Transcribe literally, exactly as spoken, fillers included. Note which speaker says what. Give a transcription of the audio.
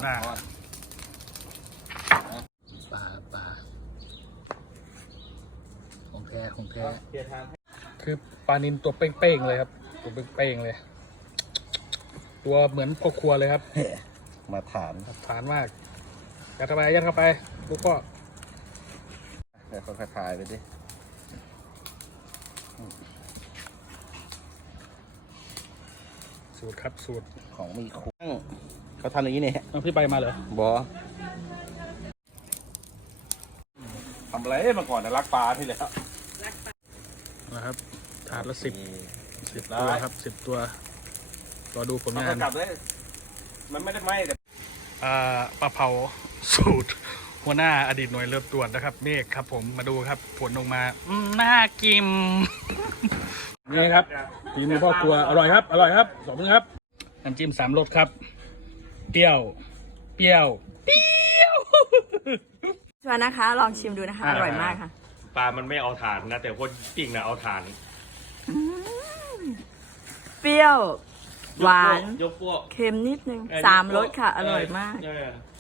Speaker 1: อ่าปลาปลาของแท้ของแท้คือปลานินตัวเป้งๆเลยครับตัวเป้งๆเลยตัวเหมือนพ่อครัวเลยครับ
Speaker 2: มาฐาน
Speaker 1: ฐานมากยัดเข้าไปยัดเข้าไปลูกพ่อ
Speaker 2: แต่เขาถ่ายไปดิ
Speaker 1: สูตรครับสูตร
Speaker 2: ของมีคุ้งเขาทำอย่างนี้เนี่ย
Speaker 1: น้องพี่ไปมาเหรอบ
Speaker 2: อทำอะไรมาก่อนนะรักปลาที่แล้ว
Speaker 1: นะครับถาดละสิบสิบตัวครับสิบตัวรอดูผลงาน
Speaker 2: กลับเลยมันไม่ได้ไหมแต่
Speaker 1: อ่าปลาเผาสูตรหัวหน้าอดีตหน่วยเรือตรวจนะครับเมฆครับผมมาดูครับผลออกมาน่ากินนี่ครับฝีมือพ่อครัวอร่อยครับอร่อยครับสองมือครับน้ำจิ้มสามรสครับเปรี้ยวเปรี้ยวเปรี้ยว
Speaker 3: ชวนนะคะลองชิมดูนะคะอร่อยมากค่ะ
Speaker 4: ปลามันไม่เอาถ่านนะแต่คนปิ้งนะเอาถ่าน
Speaker 3: เปรี้ยวหวาน
Speaker 4: ยกพวก
Speaker 3: เค็มนิดนึงสามรสค่ะอร่อยมาก